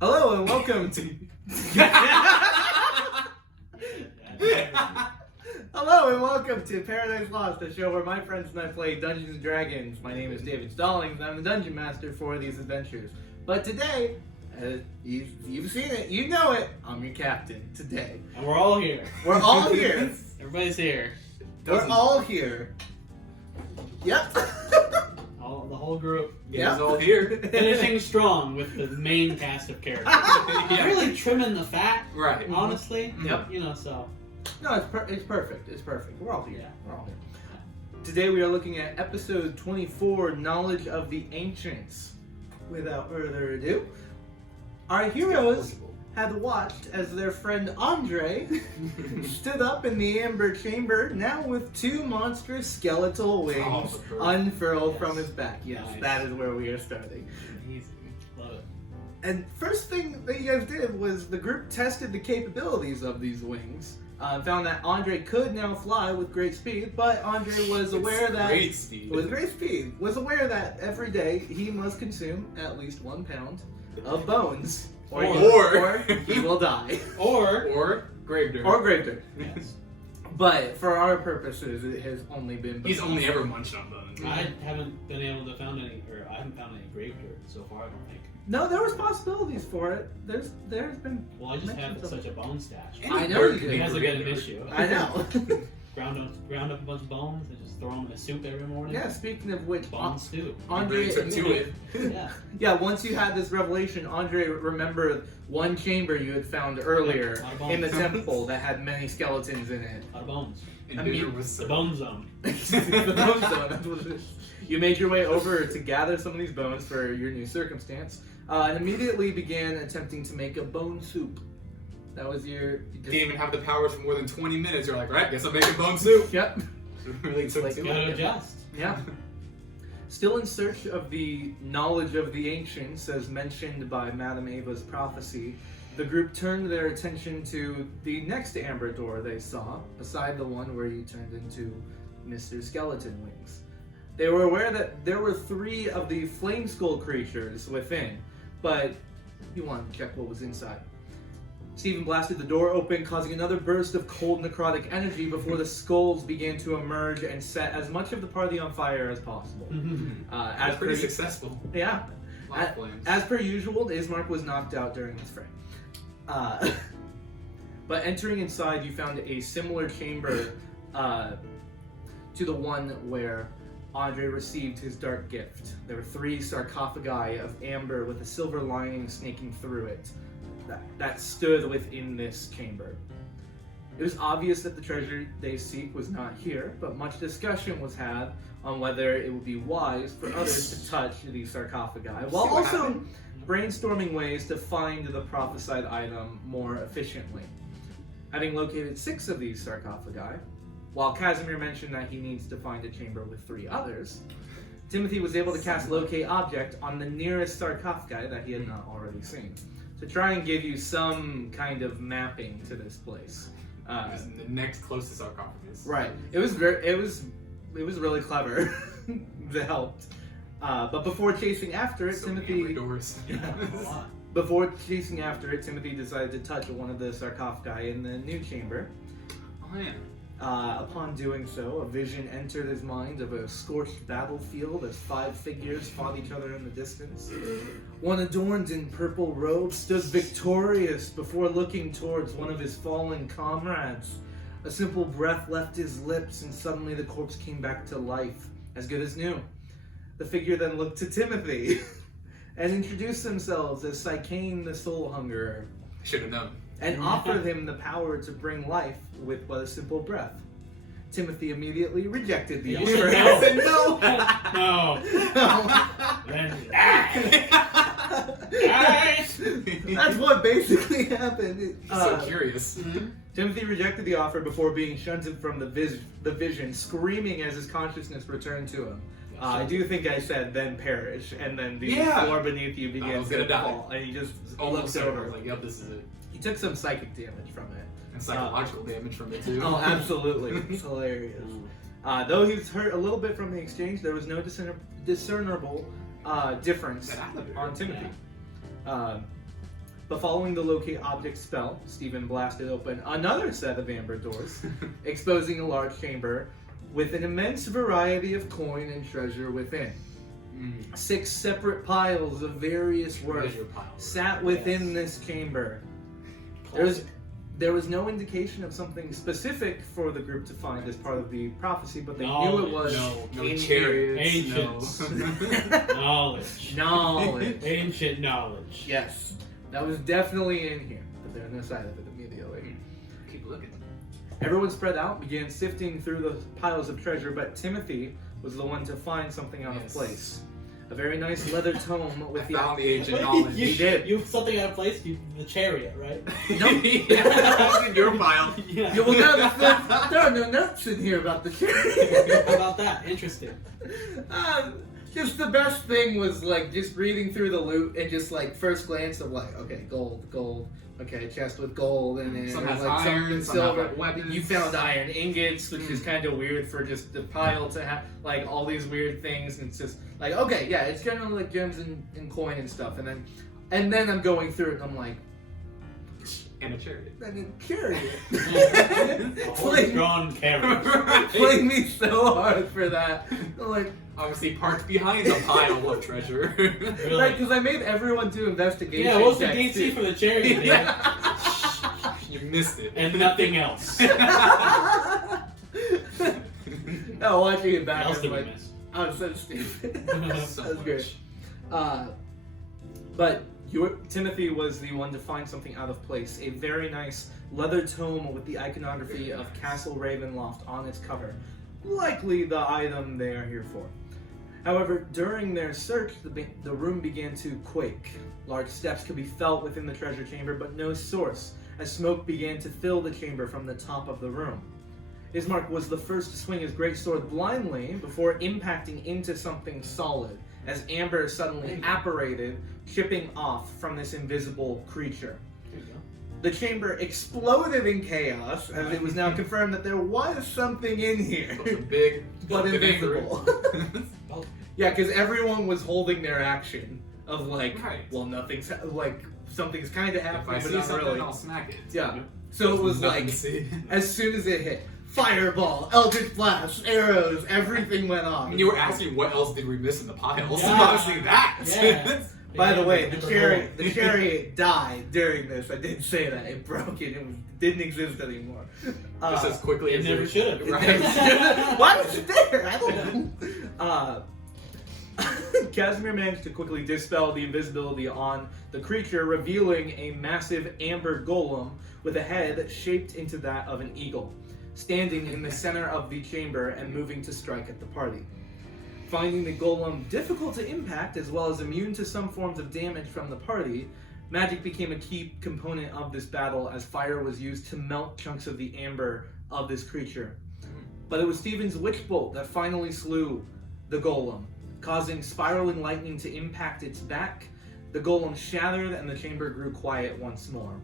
Hello and welcome to. Hello and welcome to Paradise Lost, the show where my friends and I play Dungeons and Dragons. My name is David Stallings, and I'm the dungeon master for these adventures. But today, you've seen it, you know it, I'm your captain today. And we're all here. We're all here. Everybody's here. We're all here. Yep. The whole group. Yeah. All here. Finishing strong with the main cast of characters. Yeah. Really trimming the fat, Right. honestly. Yep. You know, so. No, it's perfect. It's perfect. We're all here. Yeah. We're all here. Today we are looking at episode 24, Knowledge of the Ancients. Without further ado, our heroes had watched as their friend Andre stood up in the amber chamber, now with two monstrous skeletal wings unfurled from his back. Yes, Nice. that is where we are starting. Easy. Love it. And first thing that you guys did was the group tested the capabilities of these wings. Found that Andre could now fly with great speed, but Andre was aware that was aware that every day he must consume at least 1 pound of bones, or he will die, Or grave dirt. or grave dirt. Yes. But for our purposes, it has only been bones. He's only ever munched on bones. I haven't been able to found any, or I haven't found any grave dirt so far, I don't think. No, there was possibilities for it. There's been. Well, I just have mentions of such a bone stash. I know you It do. hasn't been an issue. I know. ground up a bunch of bones and just throw them in a soup every morning. Yeah. Speaking of which, Bone stew. Andre took to it. Yeah. Yeah, once you had this revelation, Andre remembered one chamber you had found earlier A lot of bones. in the temple that had many skeletons in it. A lot of bones. And I mean, Bitter was The bone zone. The bone zone, that's what it is. You made your way over to gather some of these bones for your new circumstance, and immediately began attempting to make a bone soup. That was your... didn't even have the powers for more than 20 minutes. You're like, right, guess I'm making bone soup. Yep. Really took Like, to Gotta it. adjust. Yeah. Still in search of the knowledge of the ancients, as mentioned by Madame Ava's prophecy, the group turned their attention to the next amber door they saw, beside the one where you turned into Mr. Skeleton Wings. They were aware that there were 3 of the flame skull creatures within, but you wanted to check what was inside. Stephen blasted the door open, causing another burst of cold necrotic energy before the skulls began to emerge and set as much of the party on fire as possible. That's pretty successful. Yeah. Lot of flames. As per usual, Ismark was knocked out during this fray. But entering inside, you found a similar chamber to the one where Andre received his dark gift. There were 3 sarcophagi of amber with a silver lining snaking through it that stood within this chamber. It was obvious that the treasure they seek was not here, but much discussion was had on whether it would be wise for others to touch these sarcophagi, while See what also happened? brainstorming ways to find the prophesied item more efficiently. Having located 6 of these sarcophagi, while Casimir mentioned that he needs to find a chamber with 3 others, Timothy was able to cast Locate Object on the nearest sarcophagi that he had not already seen, to try and give you some kind of mapping to this place. It was the next closest sarcophagus. Right. It was really clever. That helped. But before chasing after it, So many Timothy. doors. A lot. Before chasing after it, Timothy decided to touch one of the sarcophagi in the new chamber. Oh yeah. Upon doing so, a vision entered his mind of a scorched battlefield as 5 figures fought each other in the distance. One adorned in purple robes stood victorious before looking towards one of his fallen comrades. A simple breath left his lips and suddenly the corpse came back to life, as good as new. The figure then looked to Timothy and introduced themselves as Psychane the Soul Hungerer, Should have known. and offered him the power to bring life with but a simple breath. Timothy immediately rejected the You offer. said and said no. no. No. Then die. That's what basically happened. So curious. Timothy rejected the offer before being shunted from the vision, screaming as his consciousness returned to him. I do think I said then perish, and then the floor beneath you begins to fall, and he just looks over. Like, yep, this is it. He took some psychic damage from it. And psychological damage from it too. Oh, absolutely. It's hilarious. Though he was hurt a little bit from the exchange, there was no discernible difference on Timothy. But following the locate object spell, Stephen blasted open another set of amber doors, exposing a large chamber with an immense variety of coin and treasure within. 6 separate piles of various worth Treasure pile. sat within this chamber. There was no indication of something specific for the group to find as part of the prophecy, but they knew it was No in chariots. Ancients. No. Knowledge. knowledge. Ancient knowledge. Yes, that was definitely in here, but they're on the side of it immediately. Keep looking. Everyone spread out, began sifting through the piles of treasure, but Timothy was the one to find something out of place. A very nice leather tome with I found the ancient What knowledge. He did. You something out of place? The chariot, right? Yeah, in your pile. Yeah. Yeah, well, there are no notes in here about the chariot. How about that? Interesting. Just the best thing was like just reading through the loot and just like first glance of like, okay, gold, okay, chest with gold in it, Some and, has like iron, some silver. have, like, weapons. You found iron ingots, which is Mm. kind of weird for just the pile to have like all these weird things, and it's just like, okay, yeah, it's generally like gems and coin and stuff, and then I'm going through it and I'm like, And a chariot. I didn't carry A it. horse-drawn carriage. Played me so hard for that. I'm like, Obviously parked behind the pile of treasure. Really? like, because I made everyone do investigation. Yeah, what's the checks, gain too. for the chariot? Yeah. You missed it. And nothing else. No, watching it back, What I else was did we like, miss? I'm so stupid. So That's good. much. But Timothy was the one to find something out of place. A very nice leather tome with the iconography of Castle Ravenloft on its cover. Likely the item they are here for. However, during their search, the room began to quake. Large steps could be felt within the treasure chamber, but no source, as smoke began to fill the chamber from the top of the room. Ismark was the first to swing his great sword blindly before impacting into something solid, as amber suddenly apparated, chipping off from this invisible creature. There you go. The chamber exploded in chaos, as it was now confirmed that there was something in here, Something big, but something invisible. Oh, Yeah, because everyone was holding their action of like, Right. well, nothing's like something's kind of If happening, I but see not something, really. I'll smack it. Yeah. So it was Nothing like, to see. as soon as it hit, fireball, eldritch blast, arrows, everything went I off. mean, you were asking what else did we miss in the piles. Yeah. Honestly, that. Yeah. By the way, the Remember chariot died during this. I did say that it broke it. Didn't exist anymore. Just as quickly It as never should have. Right. Why is it there? I don't know. Casimir managed to quickly dispel the invisibility on the creature, revealing a massive amber golem with a head shaped into that of an eagle, standing in the center of the chamber and moving to strike at the party. Finding the golem difficult to impact as well as immune to some forms of damage from the party, magic became a key component of this battle as fire was used to melt chunks of the amber of this creature. But it was Stephen's witch bolt that finally slew the golem, causing spiraling lightning to impact its back. The golem shattered and the chamber grew quiet once more.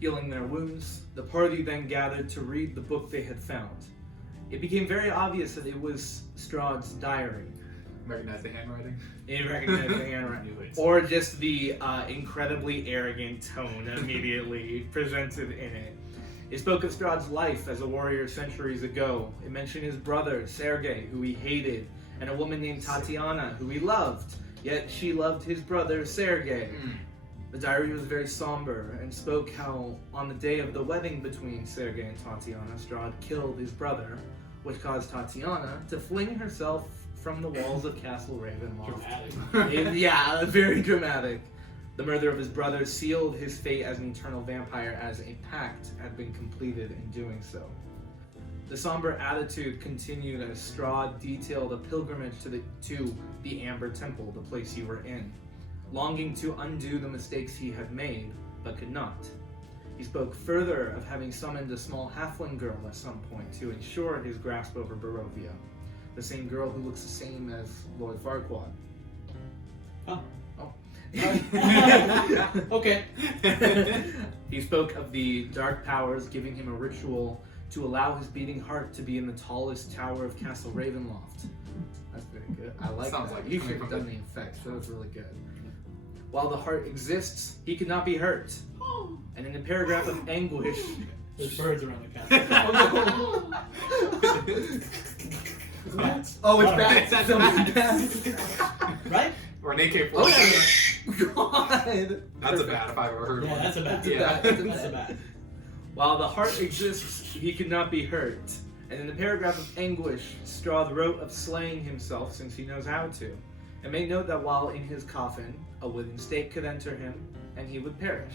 Healing their wounds, the party then gathered to read the book they had found. It became very obvious that it was Strahd's diary. Recognize the handwriting? It recognized the handwriting. Knew it. Or just the incredibly arrogant tone immediately presented in it. It spoke of Strahd's life as a warrior centuries ago. It mentioned his brother, Sergei, who he hated, and a woman named Tatiana, who he loved, yet she loved his brother, Sergei. The diary was very somber and spoke how, on the day of the wedding between Sergei and Tatiana, Strahd killed his brother, which caused Tatiana to fling herself from the walls of Castle Ravenloft. Dramatic. Yeah, very dramatic. The murder of his brother sealed his fate as an eternal vampire, as a pact had been completed in doing so. The somber attitude continued as Strahd detailed a pilgrimage to the Amber Temple, the place you were in, longing to undo the mistakes he had made, but could not. He spoke further of having summoned a small halfling girl at some point to ensure his grasp over Barovia, the same girl who looks the same as Lord Farquaad. Oh. Oh. Okay. He spoke of the dark powers giving him a ritual to allow his beating heart to be in the tallest tower of Castle Ravenloft. That's very good. I like Sounds that. like You coming should have from done the- the effects. That was really good. While the heart exists, he could not be hurt. And in a paragraph of anguish... There's birds around the castle. It's bats. Oh, it's Alright. bats. That's Somebody bats. bats. Right? Or an AK-47. Oh, God. That's a bat if I've ever heard Yeah, one. that's a bat. Yeah. That's a bat. While the heart exists, he could not be hurt. And in the paragraph of anguish, Strahd wrote of slaying himself since he knows how to. And made note that while in his coffin, a wooden stake could enter him, and he would perish.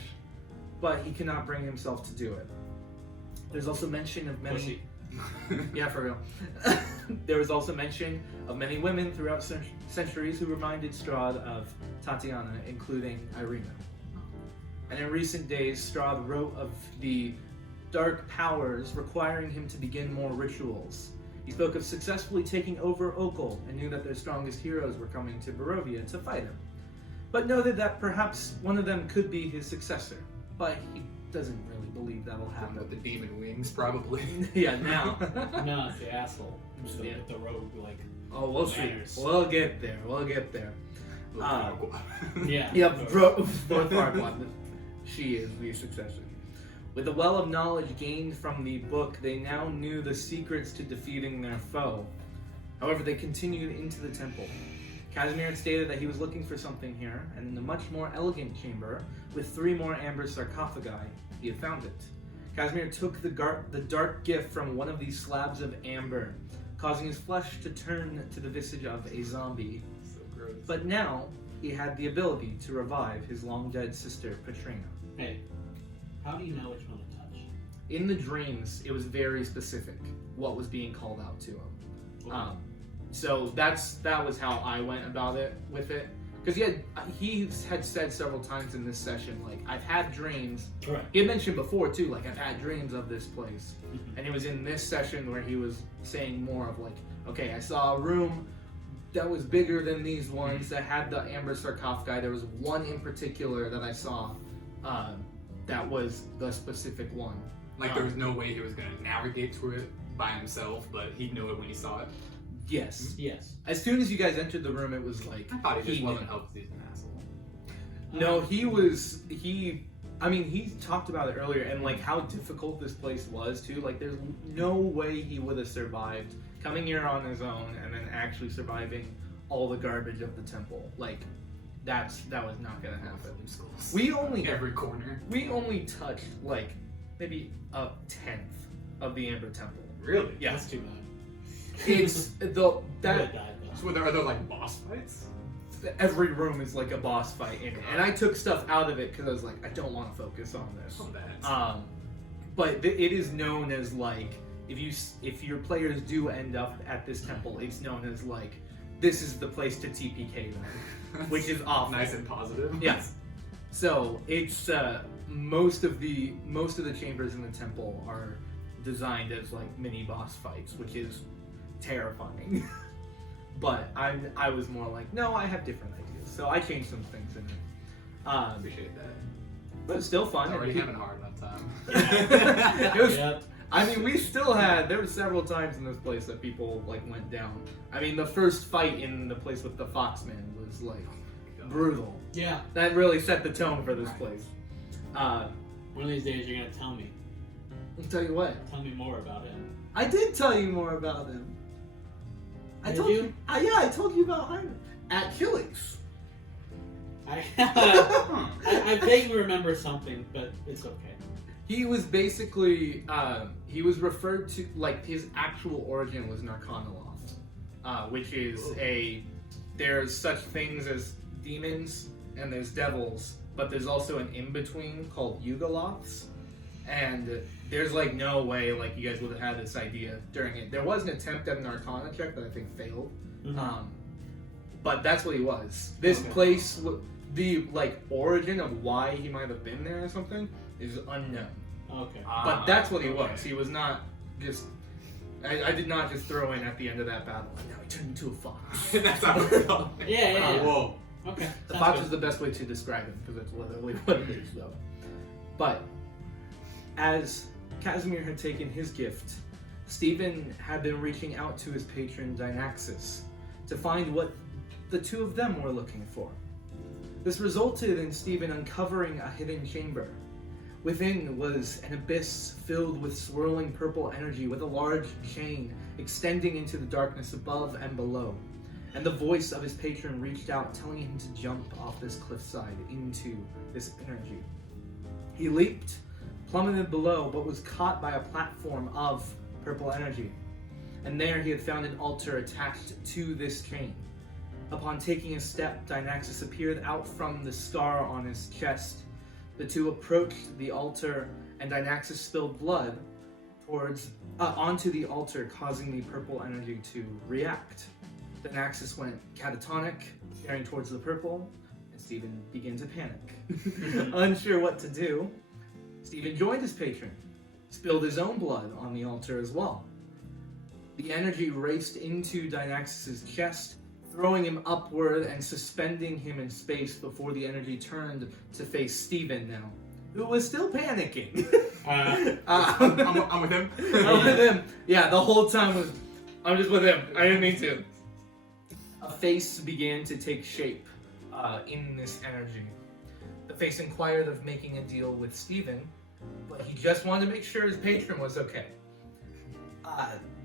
But he cannot bring himself to do it. There's also mention of many... Pussy. Yeah, for real. There was also mention of many women throughout centuries who reminded Strahd of Tatiana, including Irina. And in recent days, Strahd wrote of the dark powers requiring him to begin more rituals. He spoke of successfully taking over Okul and knew that their strongest heroes were coming to Barovia to fight him. But noted that perhaps one of them could be his successor. But he doesn't really believe that'll One happen. with the demon wings, probably. Yeah, now. No, it's the asshole. With the, Yeah. with the robe, like. Oh, we'll see. Manners. We'll get there. We'll get there. Yeah. Yeah, bro, fourth part one. She is the successor. With the well of knowledge gained from the book, they now knew the secrets to defeating their foe. However, they continued into the temple. Casimir had stated that he was looking for something here, and in a much more elegant chamber, with 3 more amber sarcophagi, he had found it. Casimir took the dark gift from one of these slabs of amber, causing his flesh to turn to the visage of a zombie. So gross. But now, he had the ability to revive his long-dead sister, Patrina. Hey, how do you know which one to touch? In the dreams, it was very specific what was being called out to him. So that was how I went about it with it. Because he had said several times in this session, like, I've had dreams. Correct. He had mentioned before, too, like, I've had dreams of this place. And it was in this session where he was saying more of, like, okay, I saw a room that was bigger than these ones that had the amber sarcophagi. There was one in particular that I saw that was the specific one. Like there was no way he was going to navigate to it by himself, but he'd know it when he saw it. Yes. Yes. As soon as you guys entered the room, it was like... I thought he just knew. wasn't helpful. He's an asshole. No, he talked about it earlier, and like how difficult this place was too. Like there's no way he would have survived coming here on his own and then actually surviving all the garbage of the temple. Like that was not gonna happen. We only Every corner. We only touched like maybe 1/10 of the Amber Temple. Really? Yeah. That's too bad. It's I the would've that died, though. So are there like boss fights? every room is like a boss fight in it, and I took stuff out of it because I was like, I don't want to focus on this. Oh, that. But it is known as like if your players do end up at this temple, it's known as like this is the place to TPK them, which is awful. Nice and positive. Yes. So it's most of the chambers in the temple are designed as like mini boss fights, which is terrifying. But I was more like, no, I have different ideas, so I changed some things in it. Appreciate that. But it's still fun. It's already and having a hard enough time. It was- Yep. I mean, there were several times in this place that people like went down. I mean, the first fight in the place with the Foxman was like brutal. Yeah. That really set the tone for this place. One of these days you're gonna tell me. I'll tell you what. Tell me more about it. I did tell you more about him. I Did told you? you. I told you about Hyman at Killings. I vaguely remember something, but it's okay. He was basically he was referred to like his actual origin was Narconoloft, which is there's such things as demons and there's devils, but there's also an in between called Yugoloths, and there's like no way like you guys would have had this idea during it. There was an attempt at an Arcana check that I think failed, but that's what he was. This Okay. place, the like origin of why he might have been there or something is unknown. Okay. But that's what he okay. was. He was not just. I did not just throw in at the end of that battle. Like, now he turned into a fox. That's how we're going. Yeah. Whoa. Okay. The sounds fox good. is the best way to describe him because that's literally what it is, though. But as Casimir had taken his gift, Stephen had been reaching out to his patron Dynaxis to find what the two of them were looking for. This resulted in Stephen uncovering a hidden chamber. Within was an abyss filled with swirling purple energy with a large chain extending into the darkness above and below. And the voice of his patron reached out, telling him to jump off this cliffside into this energy. He leaped, plummeted below, but was caught by a platform of purple energy. And there he had found an altar attached to this chain. Upon taking a step, Dynaxis appeared out from the scar on his chest. The two approached the altar, and Dynaxis spilled blood onto the altar, causing the purple energy to react. Dynaxis went catatonic, staring towards the purple, and Stephen began to panic. Unsure what to do, Stephen joined his patron, spilled his own blood on the altar as well. The energy raced into Dynaxis' chest, throwing him upward and suspending him in space before the energy turned to face Stephen now, who was still panicking. I'm with him. I'm with him. Yeah, the whole time I'm just with him. I didn't mean to. A face began to take shape in this energy. The face inquired of making a deal with Stephen, but he just wanted to make sure his patron was okay.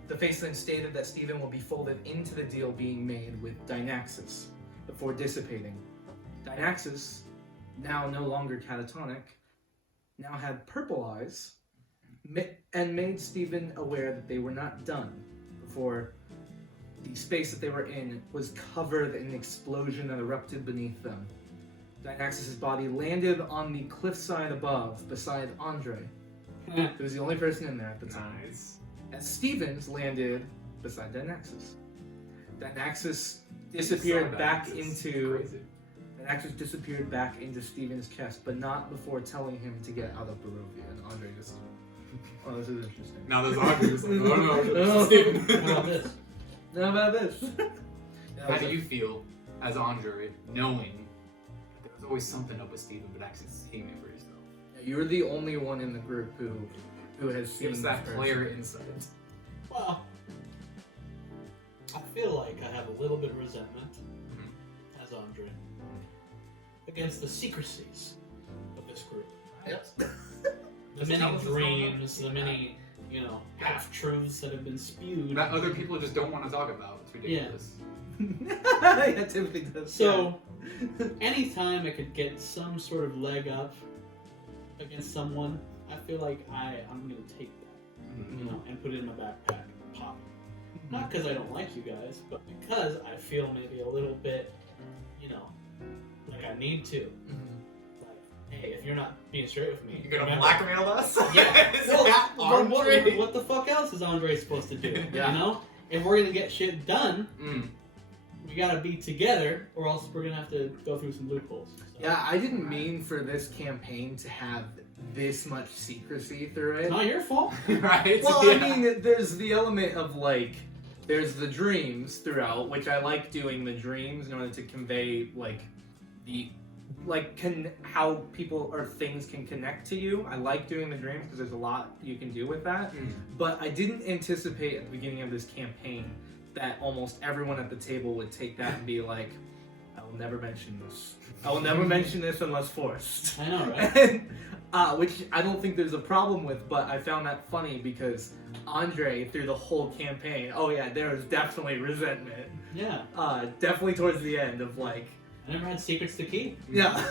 The face then stated that Stephen will be folded into the deal being made with Dynaxis before dissipating. Dynaxis, now no longer catatonic, now had purple eyes and made Stephen aware that they were not done before the space that they were in was covered in an explosion that erupted beneath them. Dynaxis' body landed on the cliffside above beside Andre, who was the only person in there at the time. Nice. As Stevens landed beside Dynaxis. Dynaxis disappeared back into Stephen's chest, but not before telling him to get out of Barovia. And Andre just, oh, this is interesting. Now there's Andre who's like, oh no, Oh. Stephen. How about this? How about this? How do you feel as Andre, knowing that there's always something up with Stephen, but actually seeing it for yourself? You're the only one in the group who has seen Gives this that person. player insight. Well, I feel like I have a little bit of resentment as Andre against the secrecies of this group. Yes. The many dreams, the many, half-truths that have been spewed. That other people just don't want to talk about. It's ridiculous. Yeah, Timothy does. So, anytime I could get some sort of leg up against someone, I feel like I'm going to take that, and put it in my backpack and pop it. Not because I don't like you guys, but because I feel maybe a little bit, like I need to. Like, hey, if you're not being straight with me, You're gonna remember- blackmail us? Yeah. Well, That Andre? what the fuck else is Andre supposed to do? Yeah. If we're gonna get shit done, Mm. we gotta be together, or else we're gonna have to go through some loopholes. So, Yeah, I didn't mean for this campaign to have this much secrecy through it. it's not your fault. Right? Well, Yeah. I mean, there's the element of there's the dreams throughout, which I like doing the dreams in order to convey how people or things can connect to you. I like doing the dreams because there's a lot you can do with that. But I didn't anticipate at the beginning of this campaign that almost everyone at the table would take that and be like, I will never mention this. I will never mention this unless forced. I know, right? And, which I don't think there's a problem with, but I found that funny because Andre, through the whole campaign, oh yeah, there was definitely resentment. Yeah. Definitely towards the end of I never had secrets to keep. yeah.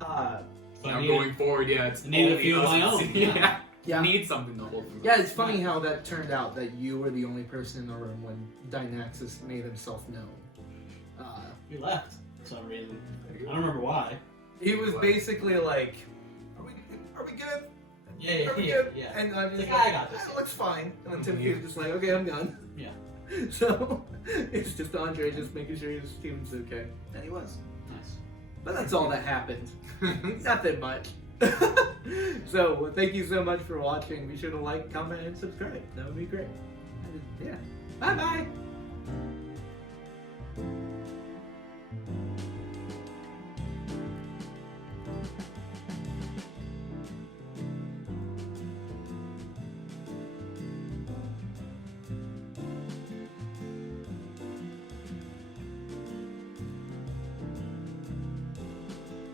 So I Now needed- going forward, yeah, it's I need a only few of us my to own, see. yeah. Yeah. Need something to hold from. Yeah, it's funny how that turned out that you were the only person in the room when Dynaxis made himself known. We left for some reason. I don't remember why. He was basically like, are we good? Yeah, Are we yeah, good? yeah. And I'm just Like, like, I got this. It looks fine. And then Mhm. Timothy was just like, okay, I'm gone. Yeah. So it's just Andre just making sure Steven's okay. And he was. Nice. But that's all that happened. Nothing much. So thank you so much for watching. Be sure to like, comment, and subscribe. That would be great. Yeah. Bye bye.